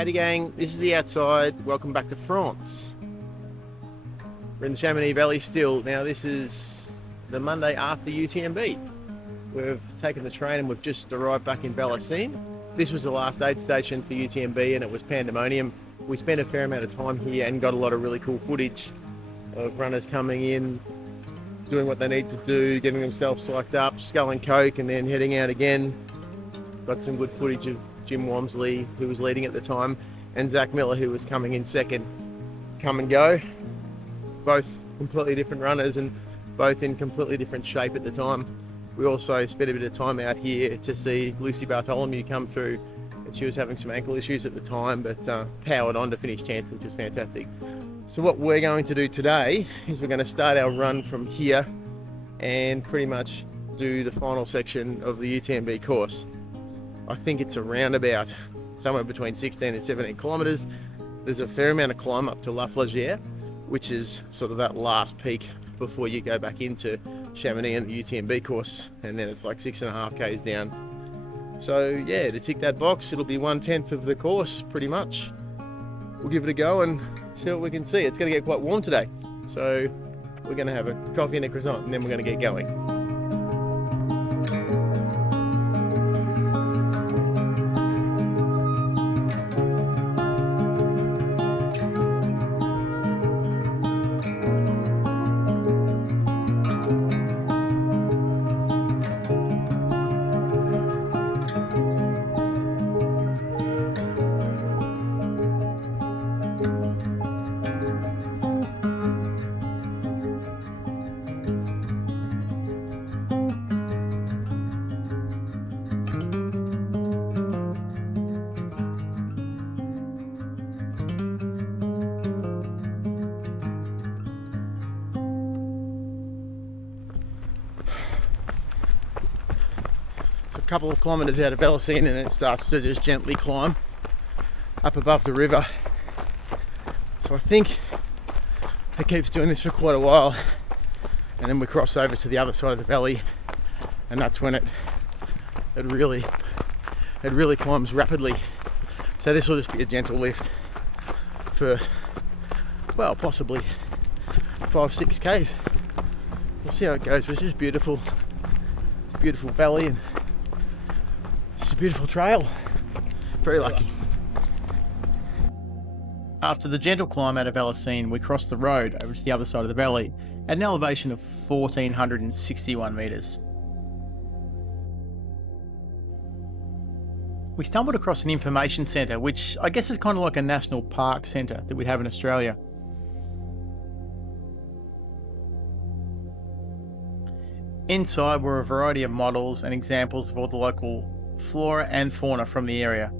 Howdy gang, this is the outside. Welcome back to France. We're in the Chamonix Valley still. Now this is the Monday after UTMB. We've taken the train and we've just arrived back in Vallorcine. This was the last aid station for UTMB and it was pandemonium. We spent a fair amount of time here and got a lot of really cool footage of runners coming in, doing what they need to do, getting themselves psyched up, skull and coke, and then heading out again. Got some good footage of Jim Walmsley, who was leading at the time, and Zach Miller, who was coming in second. Come and go. Both completely different runners and both in completely different shape at the time. We also spent a bit of time out here to see Lucy Bartholomew come through, and she was having some ankle issues at the time, but powered on to finish 10th, which was fantastic. So what we're going to do today is we're going to start our run from here and pretty much do the final section of the UTMB course. I think it's around about somewhere between 16 and 17 kilometres. There's a fair amount of climb up to Flégère, which is sort of that last peak before you go back into Chamonix and the UTMB course, and then it's like 6.5 k's down. So yeah, to tick that box, it'll be 1/10 of the course pretty much. We'll give it a go and see what we can see. It's going to get quite warm today, so we're going to have a coffee and a croissant and then we're going to get going. Couple of kilometres out of Vallorcine and it starts to just gently climb up above the river. So I think it keeps doing this for quite a while, and then we cross over to the other side of the valley, and that's when it really climbs rapidly. So this will just be a gentle lift for, well, possibly 5-6 k's. We'll see how it goes. It's just beautiful. It's a beautiful valley and it's a beautiful trail. Very lucky. After the gentle climb out of Vallorcine, we crossed the road over to the other side of the valley at an elevation of 1,461 metres. We stumbled across an information centre, which I guess is kind of like a national park centre that we have in Australia. Inside were a variety of models and examples of all the local flora and fauna from the area.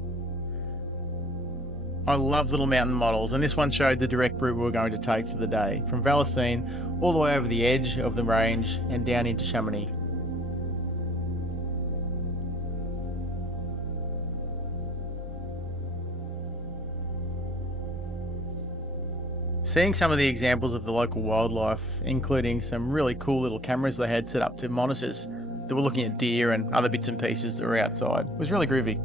I love little mountain models, and this one showed the direct route we were going to take for the day, from Vallorcine all the way over the edge of the range and down into Chamonix. Seeing some of the examples of the local wildlife, including some really cool little cameras they had set up to monitors that were looking at deer and other bits and pieces that were outside, was really groovy.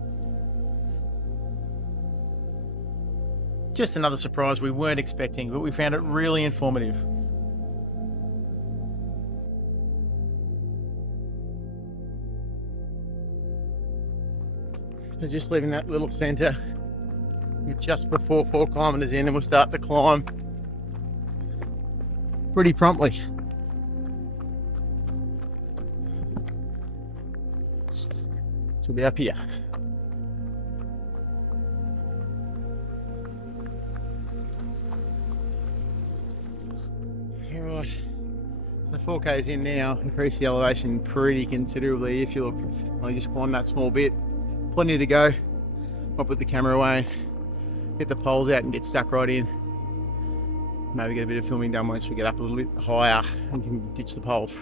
Just another surprise we weren't expecting, but we found it really informative. So just leaving that little centre, we're just before 4 kilometres in, and we'll start to climb pretty promptly. So we'll be up here. Alright, so 4 k's in now, increase the elevation pretty considerably. If you look, I just climbed that small bit, plenty to go. I'll put the camera away, get the poles out and get stuck right in. Maybe get a bit of filming done once we get up a little bit higher and can ditch the poles.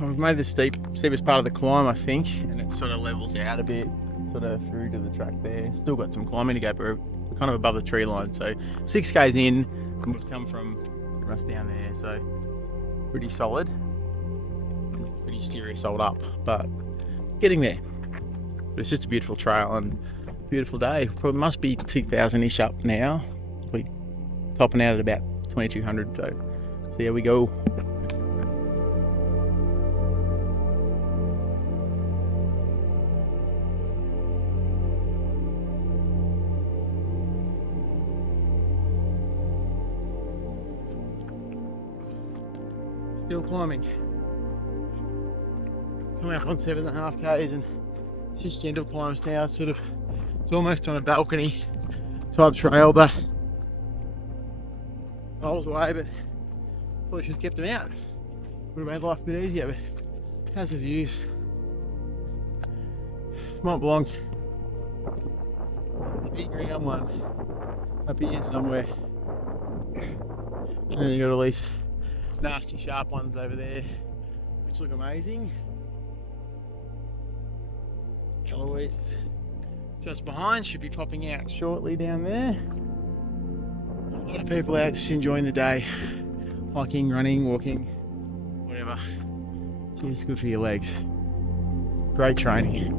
I've made the steepest part of the climb, I think, and it sort of levels out a bit, sort of through to the track there. Still got some climbing to go, but we're kind of above the tree line. So 6 k's in, and we've come from us down there, so pretty solid. Pretty serious old up, but getting there. But it's just a beautiful trail and beautiful day. Probably must be 2,000-ish up now. We're topping out at about 2,200. So there we go. Still climbing. Coming up on 7.5 k's and it's just gentle climbs now. It's almost on a balcony type trail, but miles away. But probably should have kept them out. Would have made life a bit easier. But how's the views? It's Mont Blanc. The big round one up here somewhere. And then you got all these nasty sharp ones over there, which look amazing. Colourways just behind, should be popping out shortly down there. A lot of people out just enjoying the day, hiking, running, walking, whatever. Gee, it's good for your legs. Great training.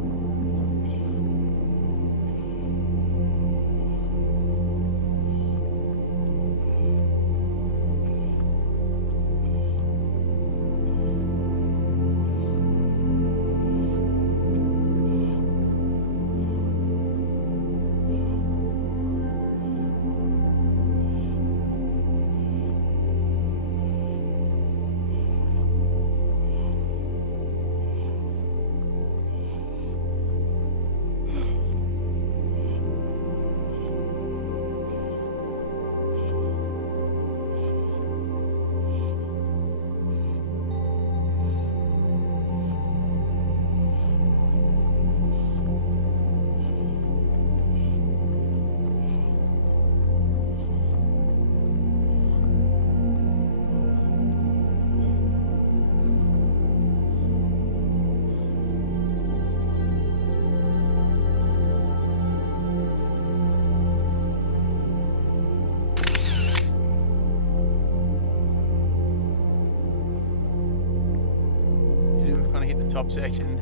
We've kind of hit the top section.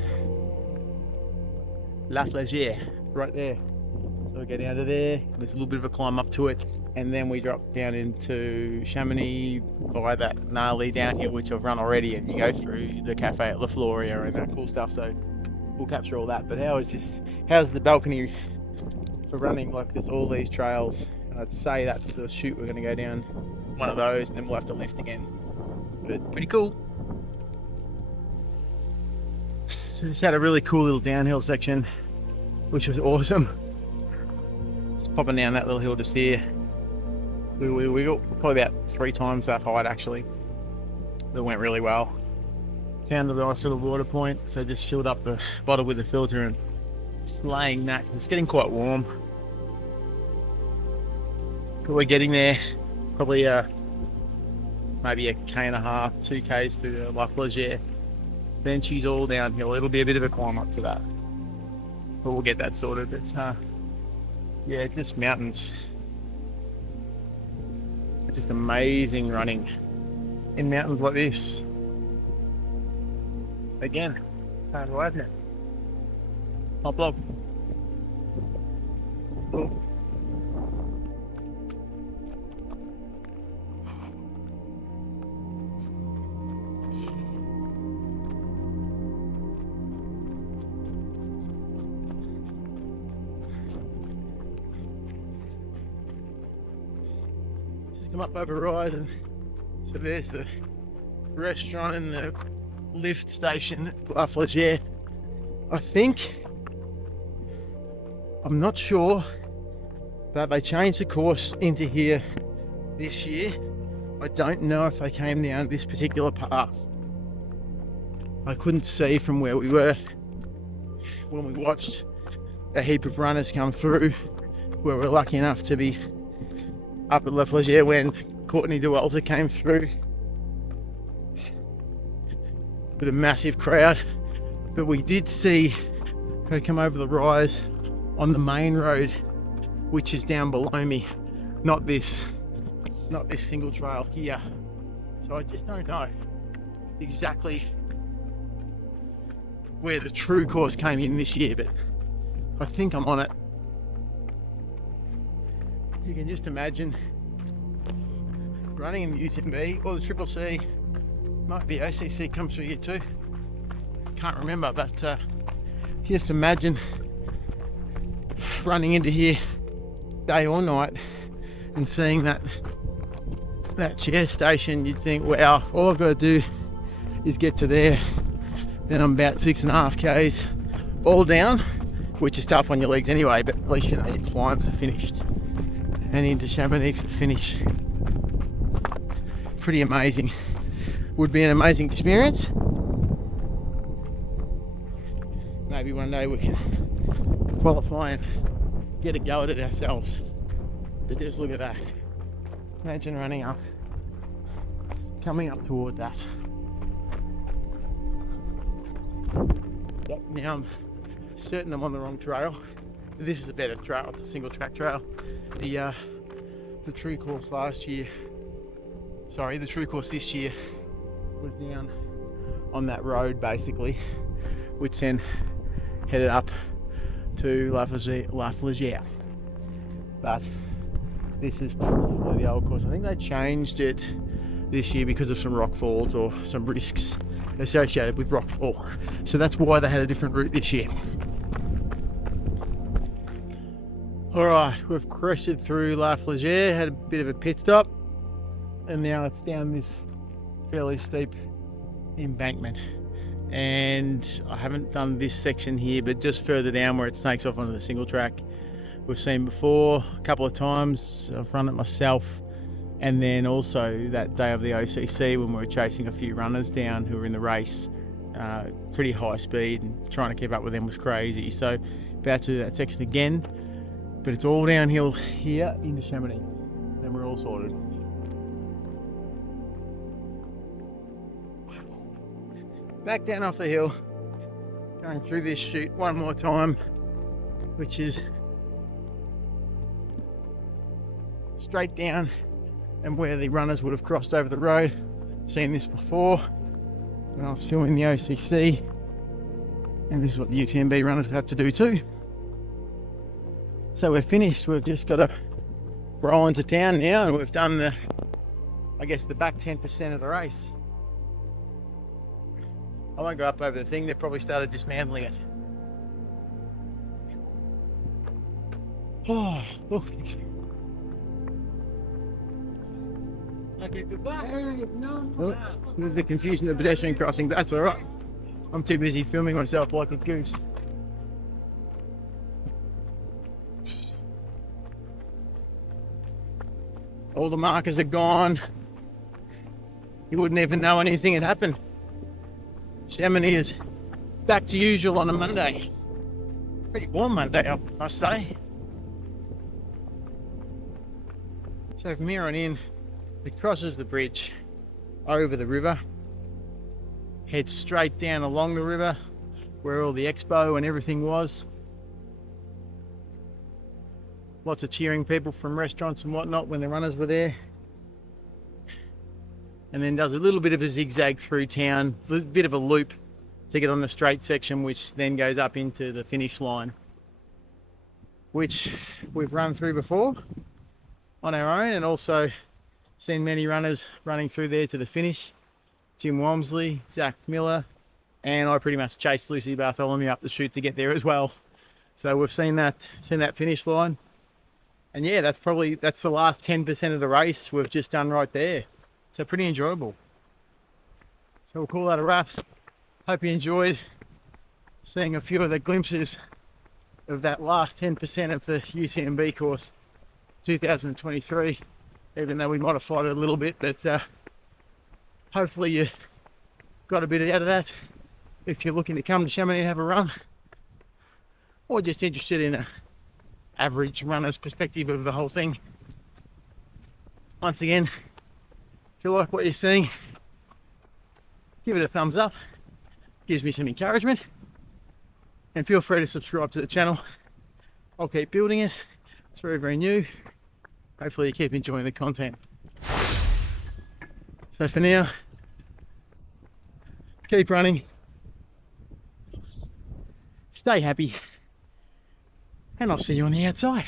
La Flégère, right there. So we go down to there, there's a little bit of a climb up to it, and then we drop down into Chamonix via that gnarly downhill, which I've run already, and you go through the cafe at Floria and that cool stuff, so we'll capture all that. But how's the balcony for running? Like, there's all these trails, and I'd say that's the chute we're going to go down one of those, and then we'll have to lift again. But pretty cool. So this had a really cool little downhill section, which was awesome. Just popping down that little hill just here. We got probably about 3 times that height actually. That went really well. Found a nice little water point, so just filled up the bottle with the filter and slaying that. It's getting quite warm. But we're getting there. Probably maybe a K1.5, 2 Ks to La Flégère. Then she's all downhill. It'll be a bit of a climb up to that, but we'll get that sorted. It's yeah, just mountains. It's just amazing running in mountains like this. Again, hard to open it. Hop up. Cool. Come up over rise, and so there's the restaurant and the lift station at La Flégère. I think, I'm not sure, but they changed the course into here this year. I don't know if they came down this particular path. I couldn't see from where we were when we watched a heap of runners come through, where we're lucky enough to be up at La Flégère when Courtney Dauwalter came through with a massive crowd. But we did see her come over the rise on the main road, which is down below me, not this single trail here. So I just don't know exactly where the true course came in this year, but I think I'm on it. You can just imagine running in the UTMB or the Triple C. Might be OCC comes through here too. Can't remember, but just imagine running into here day or night and seeing that chair station. You'd think, wow, all I've got to do is get to there. Then I'm about 6.5 k's all down, which is tough on your legs anyway, but at least you know your climbs are finished. And into Chamonix for the finish. Pretty amazing. Would be an amazing experience. Maybe one day we can qualify and get a go at it ourselves. But just look at that. Imagine running up, coming up toward that. Yep, now I'm certain I'm on the wrong trail. This is a better trail, it's a single track trail. The true course the true course this year was down on that road basically, which then headed up to La Flégère. But this is probably the old course. I think they changed it this year because of some rock falls or some risks associated with rock fall. So that's why they had a different route this year. Alright, we've crested through La Flégère, had a bit of a pit stop, and now it's down this fairly steep embankment. And I haven't done this section here, but just further down where it snakes off onto the single track, we've seen before a couple of times. I've run it myself, and then also that day of the OCC when we were chasing a few runners down who were in the race, pretty high speed, and trying to keep up with them was crazy. So about to do that section again, but it's all downhill here into Chamonix. Then we're all sorted. Back down off the hill, going through this chute one more time, which is straight down and where the runners would have crossed over the road. Seen this before when I was filming the OCC, and this is what the UTMB runners have to do too. So we're finished. We've just got to roll into town now, and we've done the back 10% of the race. I won't go up over the thing, they've probably started dismantling it. Oh, look. Okay, goodbye. The confusion of the pedestrian crossing, that's alright. I'm too busy filming myself like a goose. All the markers are gone. You wouldn't even know anything had happened. Chamonix is back to usual on a Monday. Pretty warm Monday, I must say. So from here on in, it crosses the bridge over the river, heads straight down along the river where all the expo and everything was. Lots of cheering people from restaurants and whatnot when the runners were there. And then does a little bit of a zigzag through town, a bit of a loop to get on the straight section, which then goes up into the finish line, which we've run through before on our own, and also seen many runners running through there to the finish. Jim Walmsley, Zach Miller, and I pretty much chased Lucy Bartholomew up the chute to get there as well. So we've seen that finish line. And yeah, that's the last 10% of the race we've just done right there. So pretty enjoyable. So we'll call that a wrap. Hope you enjoyed seeing a few of the glimpses of that last 10% of the UTMB course 2023, even though we modified it a little bit, but hopefully you got a bit out of that if you're looking to come to Chamonix and have a run, or just interested in an average runner's perspective of the whole thing. Once again, if you like what you're seeing, give it a thumbs up, gives me some encouragement, and feel free to subscribe to the channel. I'll keep building it. It's very, very new. Hopefully you keep enjoying the content. So for now, keep running, stay happy, and I'll see you on the outside.